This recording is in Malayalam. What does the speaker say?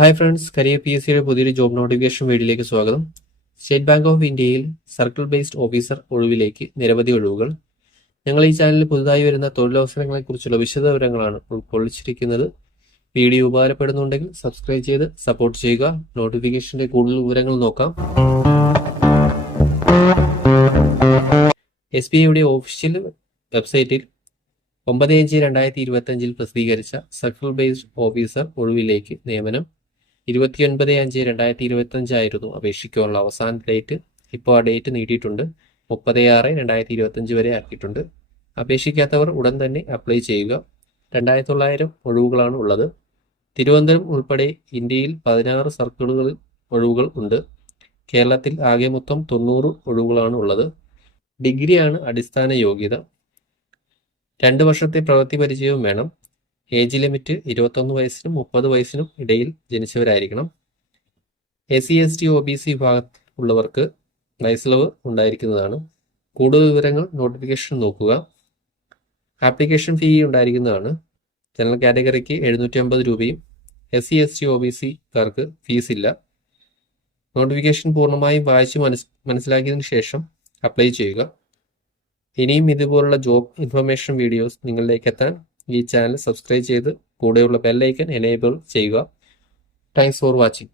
Hi friends, career P S സിയുടെ പുതിയൊരു ജോബ് നോട്ടിഫിക്കേഷൻ വീഡിയോയിലേക്ക് സ്വാഗതം. സ്റ്റേറ്റ് ബാങ്ക് ഓഫ് ഇന്ത്യയിൽ സർക്കിൾ ബേസ്ഡ് ഓഫീസർ ഒഴിവിലേക്ക് നിരവധി ഒഴിവുകൾ. ഞങ്ങൾ ഈ ചാനലിൽ പുതുതായി വരുന്ന തൊഴിലവസരങ്ങളെക്കുറിച്ചുള്ള വിശദവിവരങ്ങളാണ് ഉൾക്കൊള്ളിച്ചിരിക്കുന്നത്. വീഡിയോ ഉപകാരപ്പെടുന്നുണ്ടെങ്കിൽ സബ്സ്ക്രൈബ് ചെയ്ത് സപ്പോർട്ട് ചെയ്യുക. നോട്ടിഫിക്കേഷന്റെ കൂടുതൽ വിവരങ്ങൾ നോക്കാം. SBIയുടെ ഒഫീഷ്യൽ വെബ്സൈറ്റിൽ 9/5/2025 പ്രസിദ്ധീകരിച്ച സർക്കിൾ ബേസ്ഡ് ഓഫീസർ ഒഴിവിലേക്ക് നിയമനം 29/5/2025 ആയിരുന്നു അപേക്ഷിക്കാനുള്ള അവസാന ഡേറ്റ്. ഇപ്പോൾ ആ ഡേറ്റ് നീട്ടിയിട്ടുണ്ട്, 30/6/2025 വരെ ആക്കിയിട്ടുണ്ട്. അപേക്ഷിക്കാത്തവർ ഉടൻ തന്നെ അപ്ലൈ ചെയ്യുക. 2900 ഒഴിവുകളാണ് ഉള്ളത്. തിരുവനന്തപുരം ഉൾപ്പെടെ ഇന്ത്യയിൽ 16 സർക്കിളുകളിൽ ഒഴിവുകൾ ഉണ്ട്. കേരളത്തിൽ ആകെ മൊത്തം 90 ഒഴിവുകളാണ് ഉള്ളത്. ഡിഗ്രിയാണ് അടിസ്ഥാന യോഗ്യത. 2 വർഷത്തെ പ്രവൃത്തി പരിചയവും വേണം. ഏജ് ലിമിറ്റ് 21 വയസ്സിനും 30 വയസ്സിനും ഇടയിൽ ജനിച്ചവരായിരിക്കണം. SC ST OBC വിഭാഗത്തിൽ ഉള്ളവർക്ക് വയസ്സിളവ് ഉണ്ടായിരിക്കുന്നതാണ്. കൂടുതൽ വിവരങ്ങൾ നോട്ടിഫിക്കേഷൻ നോക്കുക. ആപ്ലിക്കേഷൻ ഫീ ഉണ്ടായിരിക്കുന്നതാണ്. ജനറൽ കാറ്റഗറിക്ക് 750 രൂപയും SC ST OBCക്കാർക്ക് ഫീസ് ഇല്ല. നോട്ടിഫിക്കേഷൻ പൂർണ്ണമായും വായിച്ച് മനസ്സിലാക്കിയതിനു ശേഷം അപ്ലൈ ചെയ്യുക. ഇനിയും ഇതുപോലുള്ള ജോബ് ഇൻഫർമേഷൻ വീഡിയോസ് നിങ്ങളിലേക്ക് എത്താൻ ഈ ചാനൽ സബ്സ്ക്രൈബ് ചെയ്ത് കൂടെയുള്ള ബെൽ ഐക്കൺ എനേബിൾ ചെയ്യുക. Thanks for watching.